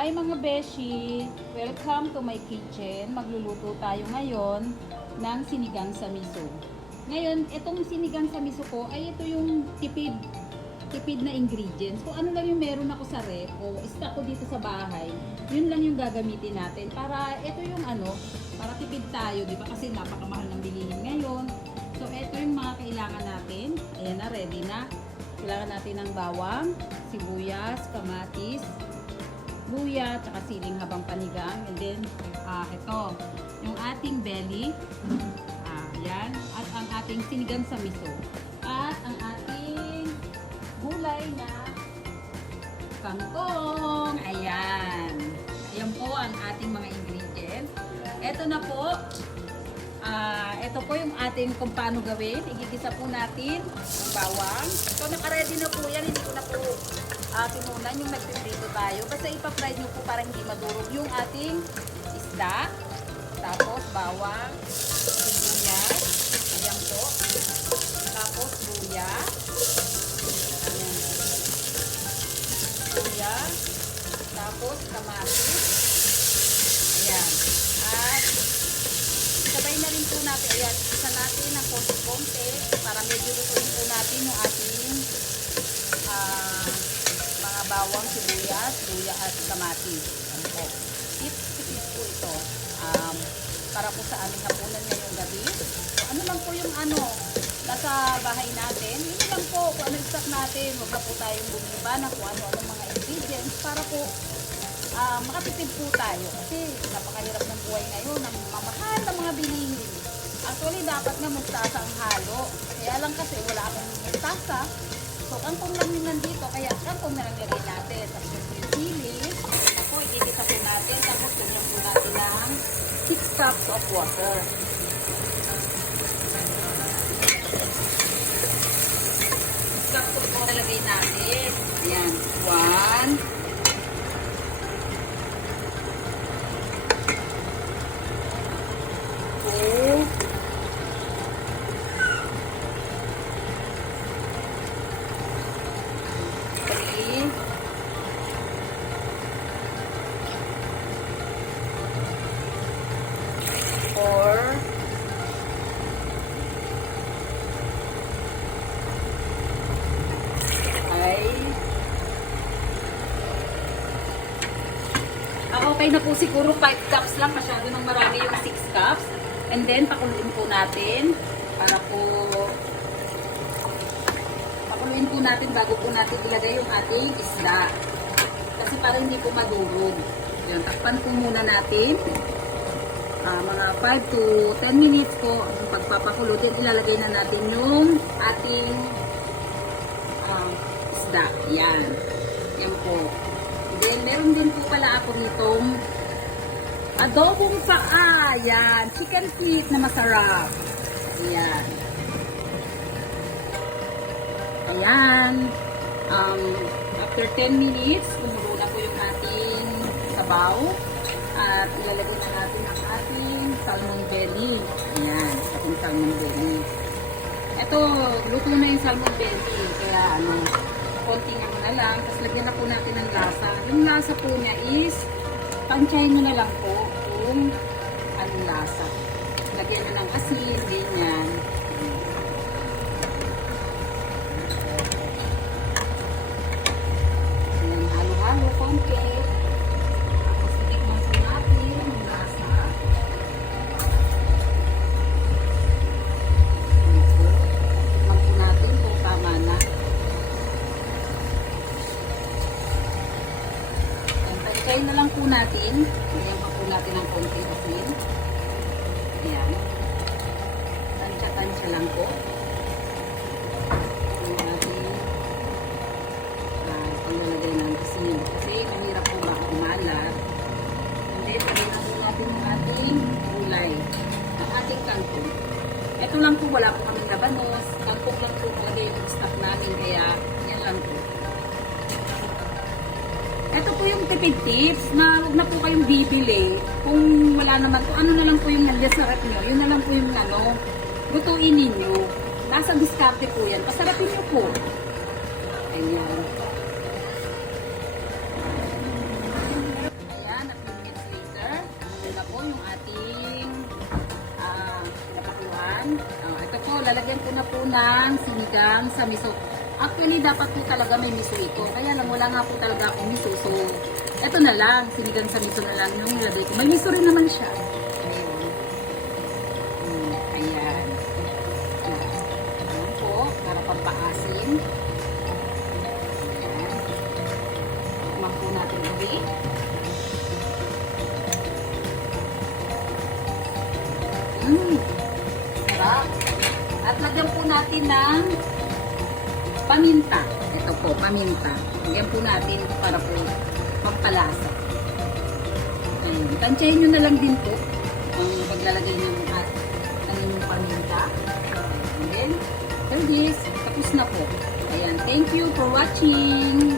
Hi mga beshi! Welcome to my kitchen. Magluluto tayo ngayon ng sinigang sa miso. Ngayon, itong sinigang sa miso ko ay ito yung tipid na ingredients. Kung ano lang yung meron ako sa ref o stock ko dito sa bahay, yun lang yung gagamitin natin. Para ito yung para tipid tayo, di ba? Kasi napakamahal ng bilihin ngayon. So, ito yung mga kailangan natin. Ayan na, ready na. Kailangan natin ng bawang, sibuyas, kamatis, luya, tsaka siling habang panigang. And then, ito, yung ating belly. Yan. At ang ating sinigang sa miso. At ang ating gulay na kangkong. Ayan. Ayan po ang ating mga ingredients. Ito na po. Ito po yung ating kung paano gawin. Igigisa po natin ang bawang. So, naka-ready na po yan. Hindi ko na po tinunan yung nagpiprito tayo. Basta ipa-fry nyo po para hindi madurog yung ating isda. Tapos, bawang, sibuyas. Ayan po. Tapos, luya. Ayan. Luya. Tapos, kamatis. Ayan. At, sabay na rin po natin. Ayan, isa natin ng konti-konti para medyo lutuin po natin yung ating mga bawang, sibuyas, luya at kamatis. Ano po. Tip po ito. Para po sa aming hapunan ngayong gabi. So, ano lang po yung nasa bahay natin. Yun lang po kung ano stock natin. Huwag na po tayong bumiba na kung ano mga ingredients para po makatipid po tayo. Kasi napakahirap ng buhay ngayon. Ang mamahal ng mga bilihin. Actually, dapat nga mustasa ang halo. Kaya lang kasi wala akong mustasa. So, kangkong lang yun nandito, kaya kangkong na lang lagay natin. Tapos yung sili, ako, igigisa po natin. Tapos, lagyan po natin ng 6 cups of water. 6 cups of water lagay natin. Ayan. 1, 2, 3, 4, 5. Okay na po siguro 5 cups lang. Masyado nang marami yung 6 cups. And then, pakuluin po natin para po pakuluin po natin bago po natin ilagay yung ating isda. Kasi para hindi po madurog. Yan, takpan po muna natin. Mga 5 to 10 minutes po yung pagpapakulo. Then, ilalagay na natin yung ating isda. Yan. Yan po. Then, meron din po pala ako nitong adobong paa. Yan. Chicken feet na masarap. Ayan. Ayan. After 10 minutes, kumulo na po yung ating sabaw. At ilalagay na natin ang ating salmon belly. Ayan. Ating salmon belly. Ito, luto na yung salmon belly. Kaya konting na lang. Tapos lagyan na po natin ng lasa. Yung lasa po niya is tansyahin nyo na lang po kung anong lasa. Lagyan na ng asin, ganyan. Ayan, halo-halo, konti. Tapos tikman po natin yung lasa. Tikman po natin kung tama na. Tansyahin na lang po natin. Lagyan pa po natin ng konting asin. Ayan. Tansya-tansya lang po. Yung ating paglalagay ng asin. Kasi mahirap po baka umalat. And then, lagyan na po natin yung ating gulay. Ang ating kangkong. Ito lang po, wala po kaming labanos. Kangkong lang po lagay yung stock namin. Kaya, yan lang po. Ito po yung tipid tips na huwag na po kayong bibili. Kung wala naman po, ano na lang po yung nandiyan sa rep nyo. Yun na lang po yung lutuin ninyo. Nasa diskarte po yan. Pasarapin nyo po. Ayan. lalagyan ko na po ng sinigang sa miso. Actually, dapat po talaga may miso ito. Kaya lang, wala nga po talaga akong miso. So, eto na lang, sinigang sa miso na lang yung nilagay ko. May miso rin naman siya. Ayun. Ayan. Ayan po, para pampaasim. Ayan. Tikman po natin ulit. Sarap. At lagyan po natin ng paminta. Ito po, paminta. Lagyan po natin para po pampalasa. Ayun. Tansyahin nyo na lang din po ang paglalagay ng yung paminta. And then, for this, tapos na po. Ayan. Thank you for watching.